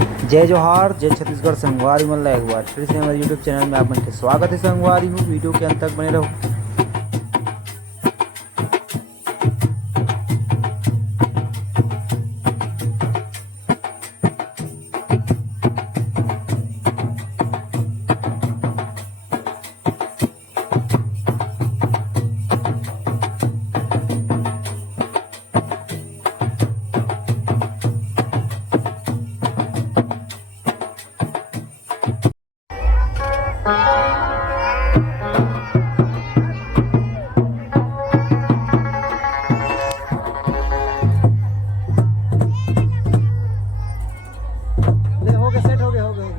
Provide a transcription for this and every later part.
जय जोहार, जय छत्तीसगढ़। संगवारी मन ला एक बार फिर से हमारे यूट्यूब चैनल में आप मन के स्वागत है। संगवारी हूँ, वीडियो के अंत तक बने रहो। हो गया, सेट हो गया, हो गया, हो गया।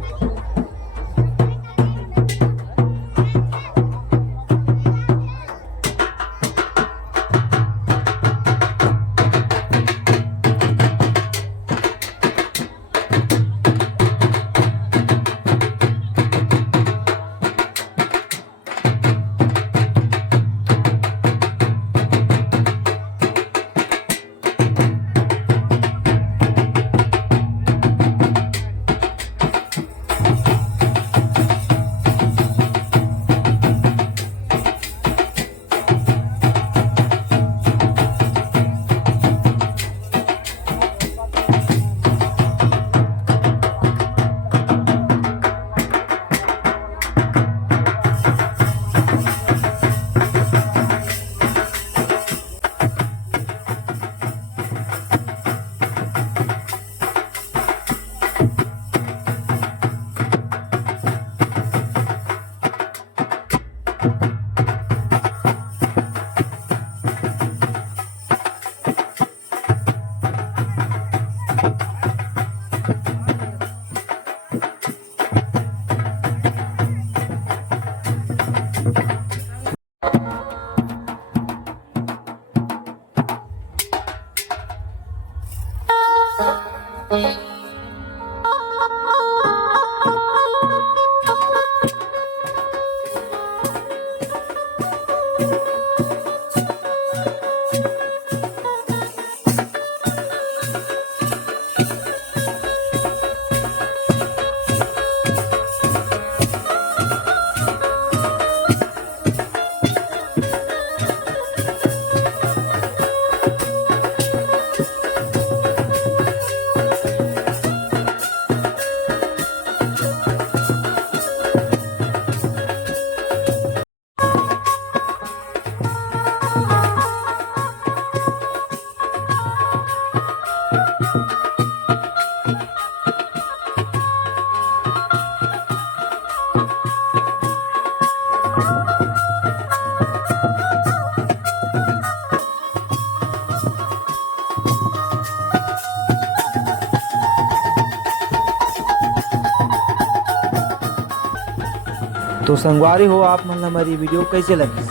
तो संगवारी हो, आप मन हमारी वीडियो कैसे लगी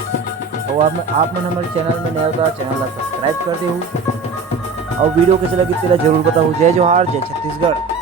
और आप मन हमारे चैनल में नया होता चैनल ला सब्सक्राइब कर दे हो और वीडियो कैसे लगी तेरा जरूर बताओ। जय जोहार, जय छत्तीसगढ़।